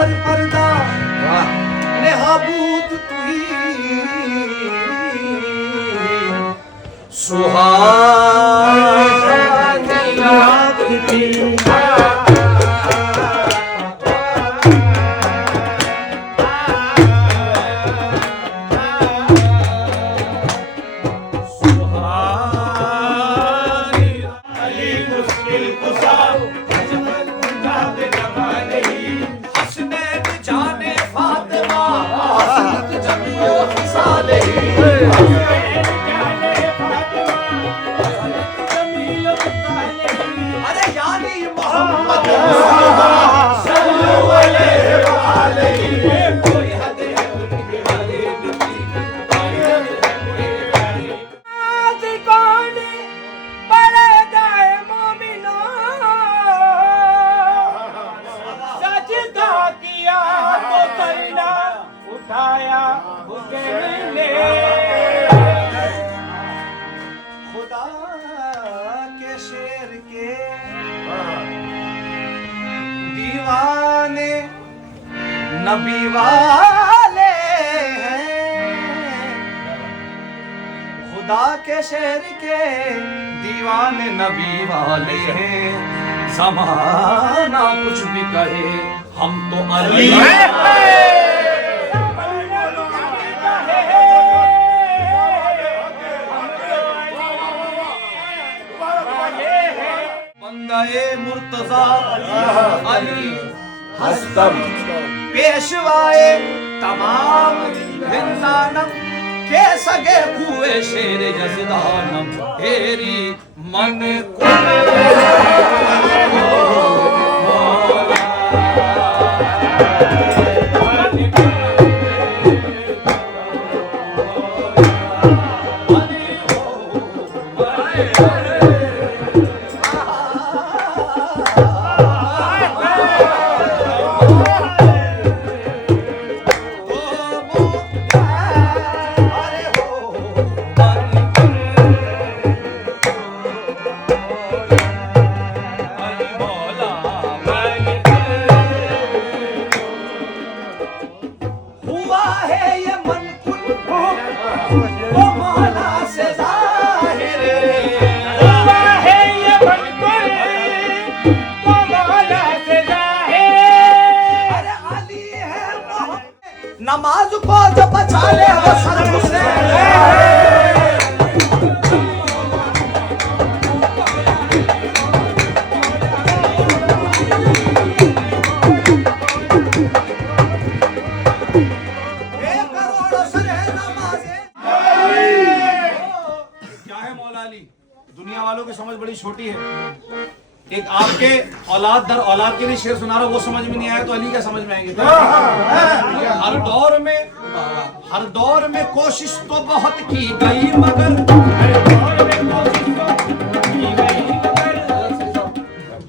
कर पर्दा नेहाबूद तुही सुहानी आँखती खुदा के शेर के दीवाने नबी वाले हैं। खुदा के शेर के दीवाने नबी वाले हैं। ज़माना कुछ भी कहे हम तो अली बंदाए मुर्तजा अली हस्तम पेशवाए तमाम इंसानम के सगे हुए शेर यज़दानम तेरी मन को नमाज को जो बचा ले वो सर से क्या है मौला अली? दुनिया वालों की समझ बड़ी छोटी है। एक आपके औलाद दर औलाद के लिए शेर सुना रहा, वो समझ में नहीं आया तो अली क्या समझ में आएंगे? हर दौर में कोशिश तो बहुत की गई मगर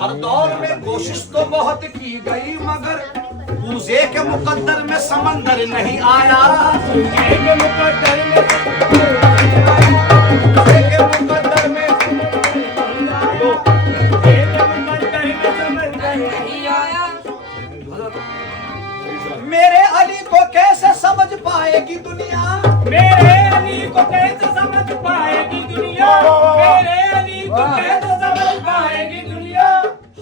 हर दौर में कोशिश तो बहुत की गई मगर पूजे के मुकद्दर में समंदर नहीं आया। पूजे के मुकद्दर में मेरे अली को कैसे समझ पाएगी दुनिया? मेरे अली को कैसे समझ पाएगी दुनिया? मेरे अली को कैसे समझ पाएगी दुनिया?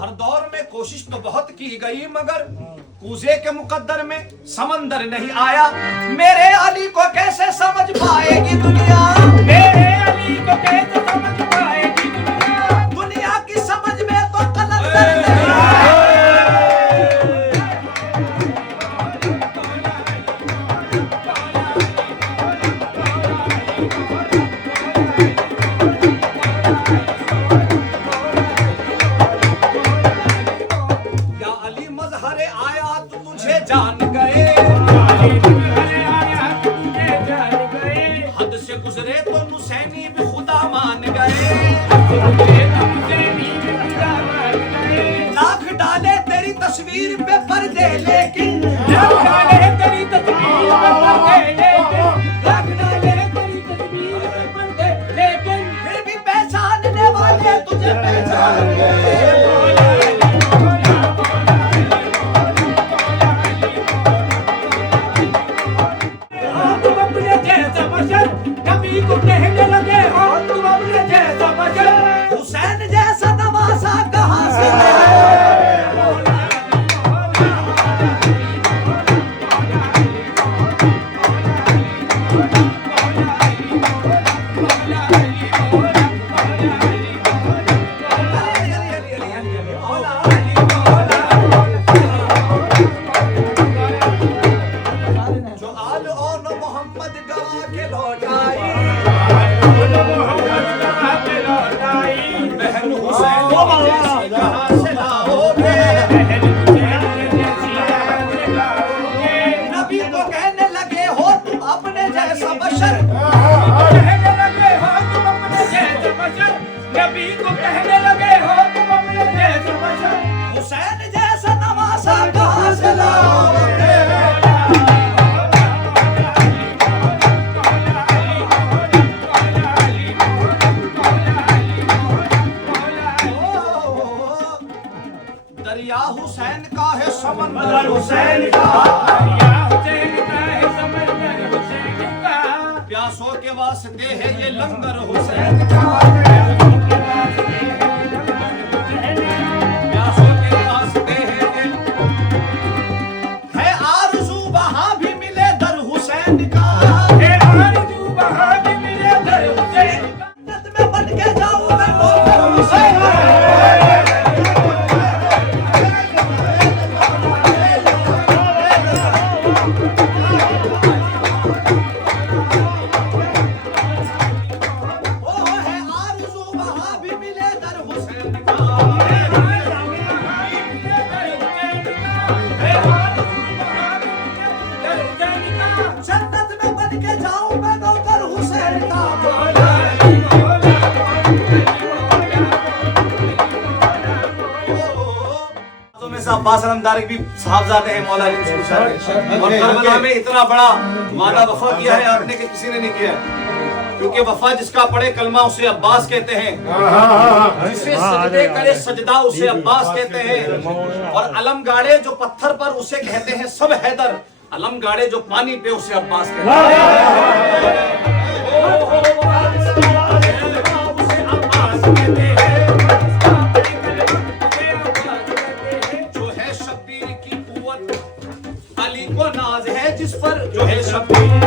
हर दौर में कोशिश तो बहुत की गई मगर कूजे के मुकद्दर में समंदर नहीं आया। मेरे अली को कैसे समझ पाएगी दुनिया? मेरे अली को कैसे समझ पाएगी दुनिया? दुनिया की समझ में तो कलंदर नहीं जान गए। हद से गुजरे तो हुसैनी भी खुदा मान गए। लाख डाले तेरी तस्वीर पे पर्दे लेकिन लाख डाले तेरी तस्वीर पे पर्दे लेकिन फिर भी पहचानने वाले तुझे पहचान गए। हुसैन का है समंदर हुसैन का, दरिया हुसैन का है समंदर हुसैन का, प्यासों के वास्ते है ये लंगर हुसैन का, प्यासों के वास्ते है आरज़ू वहां भी मिले दर हुसैन का, है आरज़ू वहां भी मिले दर हुसैन का, जन्नत में बन के जाऊं मैं नौकर हुसैन का। जन्नत में बन के जाऊं मैं नौकर हुसैन का। तो में अब्बास अलमदारी भी साहबजादे हैं मौला अली मुश्किल और करबला में इतना बड़ा वादा वफा किया है आपने कि किसी ने नहीं किया, क्योंकि वफा जिसका पढ़े कलमा उसे अब्बास कहते हैं, जिसे सजदे करे सजदा उसे अब्बास कहते हैं, और अलम गाड़े जो पत्थर पर उसे कहते हैं सब हैदर, अलम गाड़े जो पानी पे उसे अब्बास कहते हैं। जो है शब्बीर की कुव्वत अली को नाज है जिस पर, जो है शब्बीर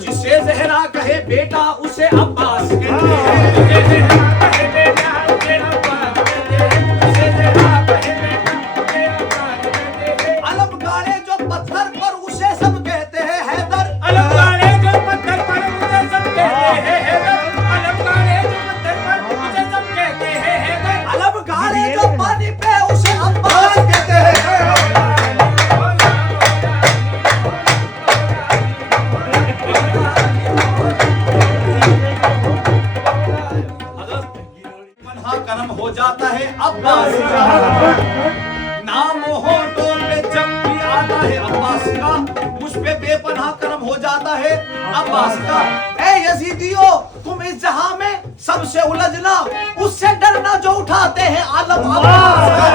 जिसे ज़हरा कहे बेटा उसे अब्बास कहते हैं। अलम गाड़े जो पत्थर पर उसे सब कहते हैं हैदर, अलम गाड़े जो पत्थर पर उसे सब कहते हैं हैदर, अलम गाड़े जो पत्थर पर उसे सब कहते हैं हैदर, अलम गाड़े जो पानी पे उसे अब्बास कहते हैं। कर्म हो जाता है अब्बास का, नाम होठों पे जब भी आता है अब्बास का, मुझ पे बेपनाह कर्म हो जाता है अब्बास का। ए यजीदियो तुम इस जहां में सबसे उलझना, उससे डरना जो उठाते हैं आलम अब्बास का।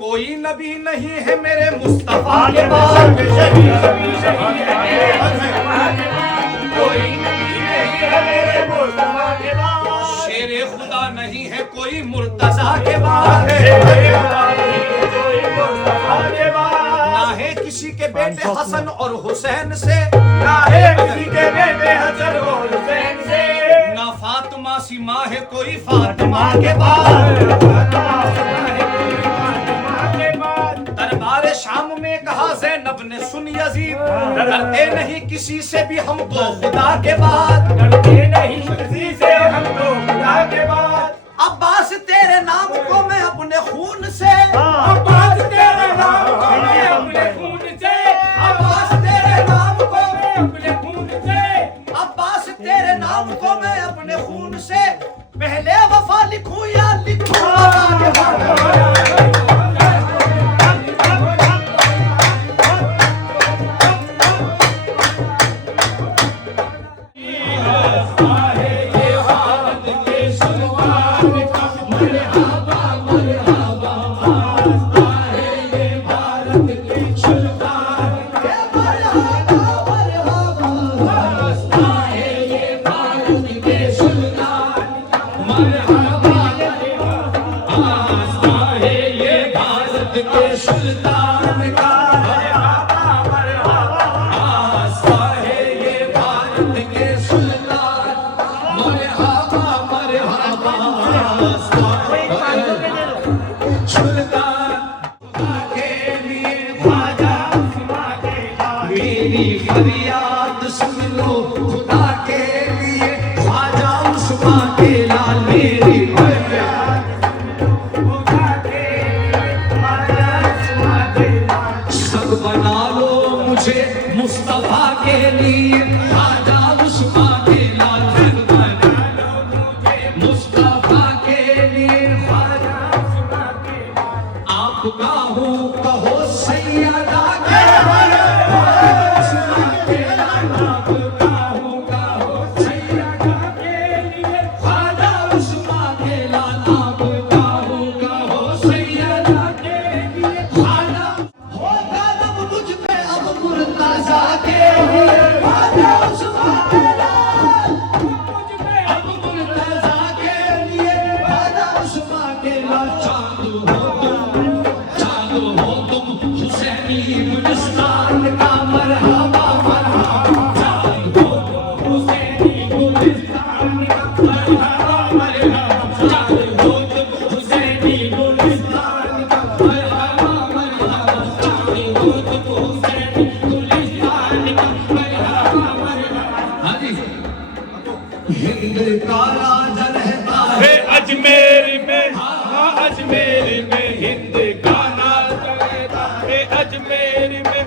कोई नबी नहीं है मेरे मुस्तफा के बाद, कोई नबी नहीं है मेरे मुस्तफा के बाद, शेरे खुदा नहीं है कोई मुर्तजा के बाद, ना है किसी के बेटे हसन और हुसैन से, ना है किसी के बेटे हसन और हुसैन से, ना फातिमा सी माँ है कोई फातिमा के बाद। दरबार शाम में कहा ज़ैनब ने सुन यजीद, डरते नहीं किसी से भी हम तो खुदा के बाद, डरते नहीं किसी से हम तो खुदा के बाद। अब्बास तेरे नाम को मैं अपने खून से, अब्बास तेरे नाम को मैं अपने खून से, अब्बास तेरे नाम को मैं अपने खून से, अब्बास तेरे नाम को मैं अपने खून से, पहले वफा लिखूं या लिखूं वफा के बाद। फरियाद सुन लो खुदा के लिए, ख्वाजा उस्मा के लाल मेरी फरियाद, खुदा के लिए ख्वाजा उस्मा के लाल, सब बना लो मुझे मुस्तफा के लिए, ख्वाजा उस्मा के लाल, सब बना लो मुझे मुस्तफा के लिए, ख्वाजा उस्मा के लाल, आपका हूँ कहो सैयदा के हिंद का राजा रहता हे अजमेर में, हाँ अजमेर में हिंद का राजा रहता है। अजमेर में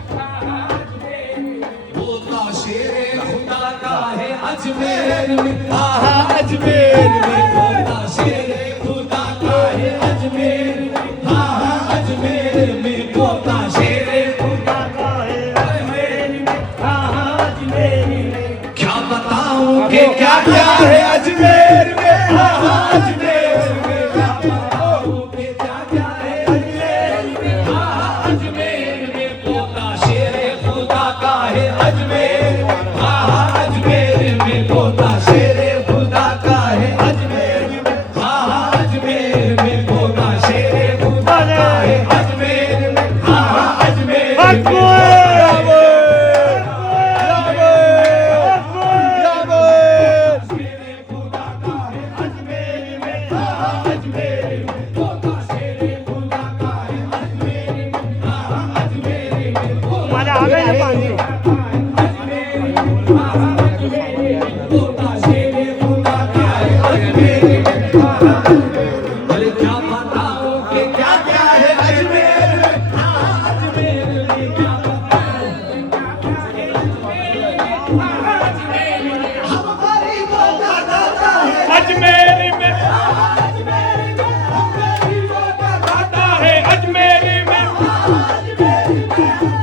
होता शेरे खुदा का है अजमेर में, आहा अजमेर में होता शेरे खुदा का है अजमेर में, आहा अजमेर में होता शेरे खुदा का है अजमेर में, आहा अजमेर में। क्या बताऊं कि क्या क्या है अजमेर में, आहा अजमेर में। क्या बताऊं कि क्या क्या है अजमेर में, आहा अजमेर में होता शेरे खुदा का है अजमेर में, आहा अजमेर में होता शेरे खुदा का है अजमेर में, आहा अजमेर में होता शेरे खुदा का है अजमेर में, आहा अजमेर में। अरे क्या बताऊं कि क्या क्या है अजमेर में, आहा अजमेर में। क्या बताऊं हम गरीबों का दाता है अजमेर में, अजमेर में, हम गरीबों का दाता है अजमेर में, अजमेर में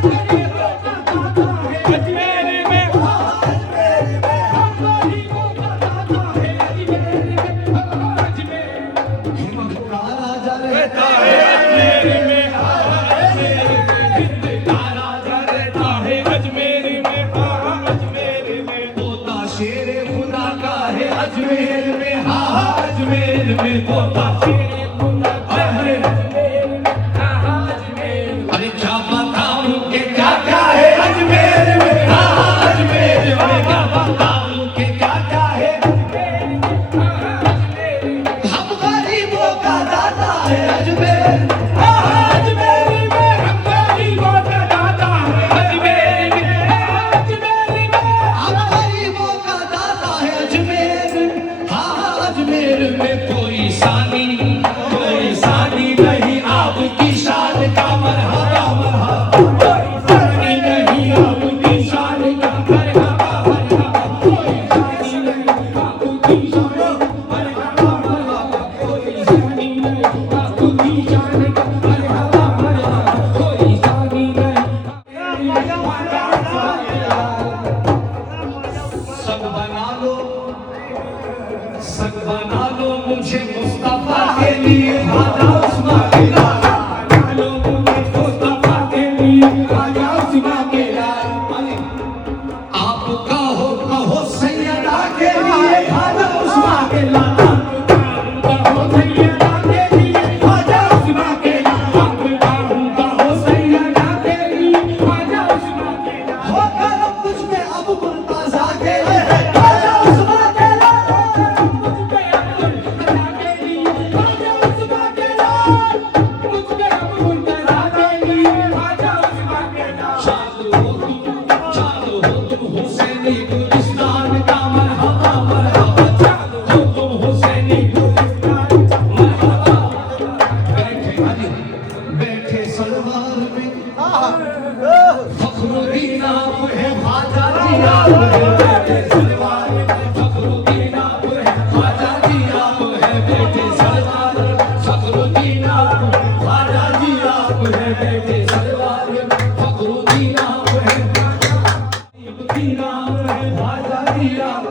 हिंद का राजा रहता है। अजमेर में हिंद का राजा रहता है अजमेर में, हाँ अजमेर में होता शेरे खुदा का है अजमेर में, हाँ अजमेर में होता शेरे खुदा का है अजमेर में, हाँ अजमेर में। अरे क्या बताऊं कि क्या क्या है अजमेर में, हाँ अजमेर में। क्या बताऊं कि क्या क्या है अजमेर में, हाँ अजमेर में। हम गरीबों का दाता है अजमेर, हाँ अजमेर में। हम गरीबों का दाता है अजमेर में, हाँ अजमेर में। हम गरीबों का दाता है अजमेर में, हाँ अजमेर में। कोई सानी नहीं आपकी शान का मरहबा मरहबा। कोई सानी नहीं आपकी शान का मरहबा मरहबा। कोई सानी नहीं आपकी शान का मरहबा मरहबा। कोई सानी नहीं आपकी शान का मरहबा मरहबा। कोई सानी नहीं। सब बना लो मुझे मुस्तफा के लिए, आजा उस्मा के लाल। बना लो मुझे मुस्तफा के लिए, आजा उस्मा के लाल। आप कहो सैयदा के लिए, आजा उस्मा के लाल। कहो सैयदा के लिए, आजा उस्मा के लाल। कहो सैयदा के लिए, आजा उस्मा के लाल। हो करम मुझ में अब मुर्तजा के लिए, आजा उस्मा के लाल। बैठे सलवार में फखरुद्दीन आप है ख्वाजा जी आप है। बैठे सलवार में फखरुद्दीन आप है ख्वाजा जी आप है। बैठे सलवार में फखरुद्दीन आप है ख्वाजा जी आप है। बैठे सलवार में फखरुद्दीन आप है फरीदुद्दीन आप है ख्वाजा जी आप।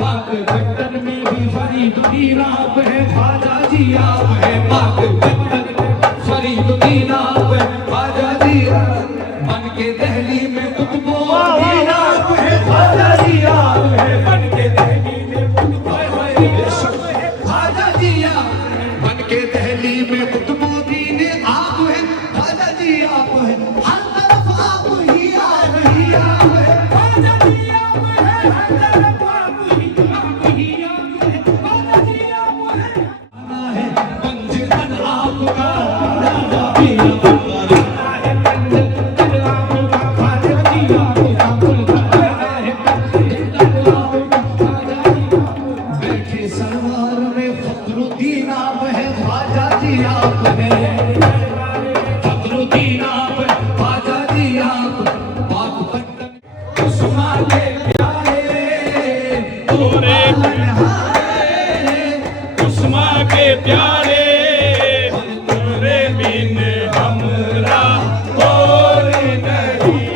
पाक बटन में भी फरीदुद्दीन आप है ख्वाजा जी आप है। पाक बटन में फरीदुद्दीन आप है ख्वाजा जी आप। बन के दहली में कुतुबुद्दीन आप है ख्वाजा जी आप है। बन के दहली में कुतुबुद्दीन ख्वाजा जी आप। बन के दहली में कुतुबुद्दीन आप है ख्वाजा जी आप है। हर तरफ आप ही आप है ख्वाजा जी आप है। हर तरफ आप ही आप है ख्वाजा जी आप है। पंजतन आपका उस्मा के प्यारे तोरे उस्मा के प्यारे तोरे बिन हमरा और नहीं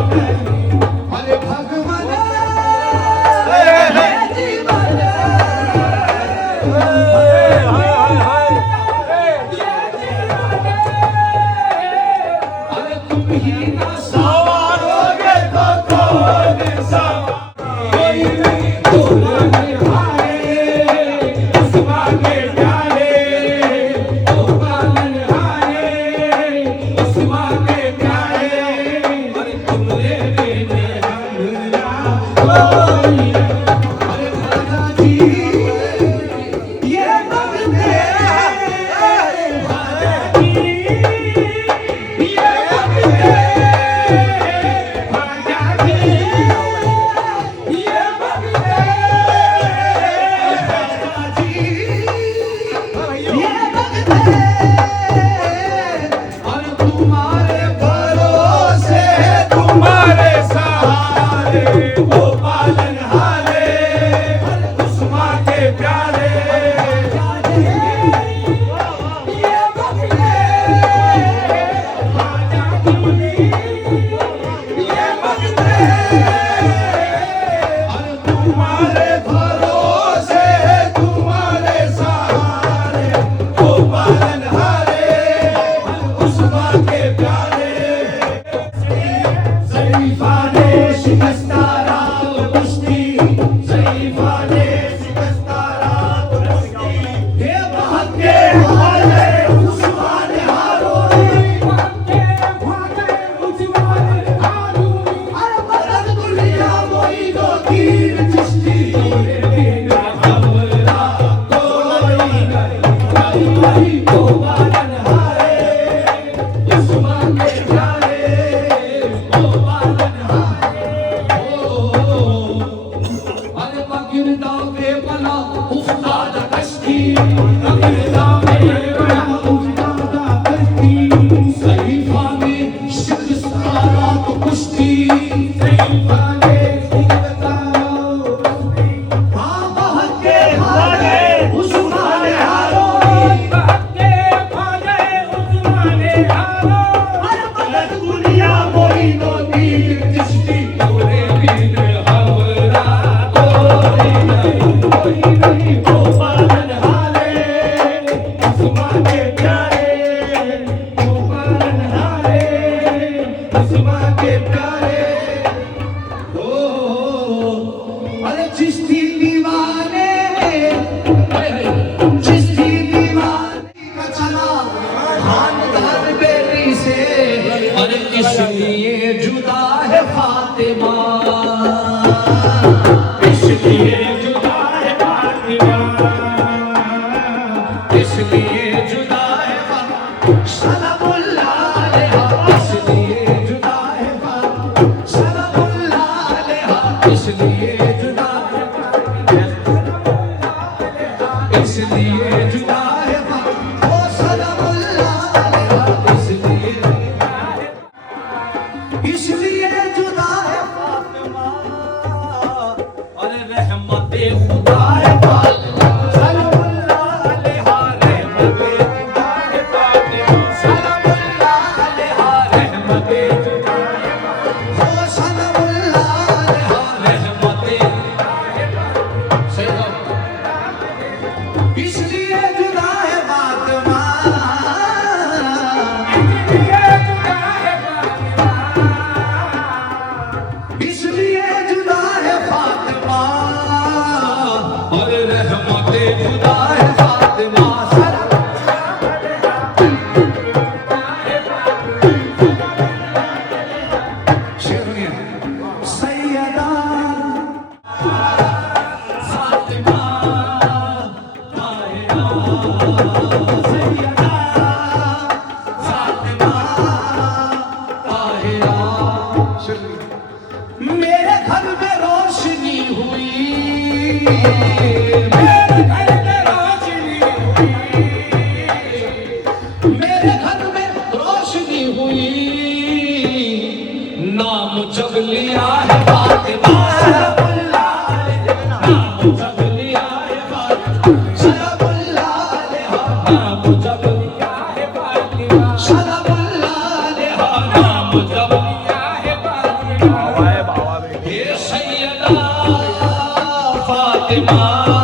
अरे भगवान जीवन अरे तुम ही ना सवारोगे तो कौन सवार उस्मा के प्यारे उस्मा के प्यारे अरे तुमरे बिन अरे राजा जी ये बंदे अरे तुम्हारे भरोसे तुम्हारे सहारे ओ पालनहारे उस्मा के प्यारे अरे तुम्हारे भरोसे तुम्हारे सहारे ओ पालनहारे उस्मा के प्यारे ज़ईफ़ा ने शिकस्ता रात कुश्ती ज़ईफ़ा ने शिकस्ता रात कुश्ती हे बहके हाले उस्मान हारूनी अरे मदद दुनिया मोई दो तीर चिश्ती हमरा कोई नहीं तो पालनहारे उस्मान के प्यारे अरे बगिरदा बेपना उस्ताद कश्ती बगिरदा बेपना उस्ताद कश्ती ज़ईफ़ा ने शिकस्ता रात कुश्ती ज़ईफ़ा ने शिकस्ता रात कुश्ती हाँ बहके हाले उस्मान हारूनी अरे मदद दुनिया मोई दो तीर चिश्ती तोरे बिन हमरा कोई नहीं तो पालनहारे उस्मा के प्यारे तो पालनहारे उस्मा के प्यारे ओ अरे चिश्ती दीवाने चिश्ती दीवाने का चला खानदान बेटी से अरे इसलिए जुदा है फातिमा इसलिए जुदा है फातिमा इसलिए जुदा है फातिमा सलामुल्लाह अलैहा इसलिए जुदा है फातिमा सलामुल्लाह अलैहा इसलिए जुदा है फातिमा इसलिए जुदा है फातिमा ओ सलामुल्लाह अलैहा इसलिए जुदा है फातिमा अरे रहमते खुदा है फातिमा सलामुल्लाह अलैहा रहमते खुदा है फातिमा सलामुल्लाह अलैहा रहमते खुदा है फातिमा ओ सलामुल्लाह अलैहा रहमते खुदा है फातिमा इसलिए जुदा है फातिमा इसलिए जुदा है फातिमा और रहमत मेरे घर में रोशनी हुई, मेरे घर में रोशनी हुई, मेरे घर में रोशनी हुई, नाम जब लिया है फातिमा, नाम जब लिया है फातिमा, सलामुल्लाह अलैहा, नाम जब लिया है फातिमा, सलामुल्लाह अलैहा, नाम जब लिया है फातिमा, ये सैयदा फातिमा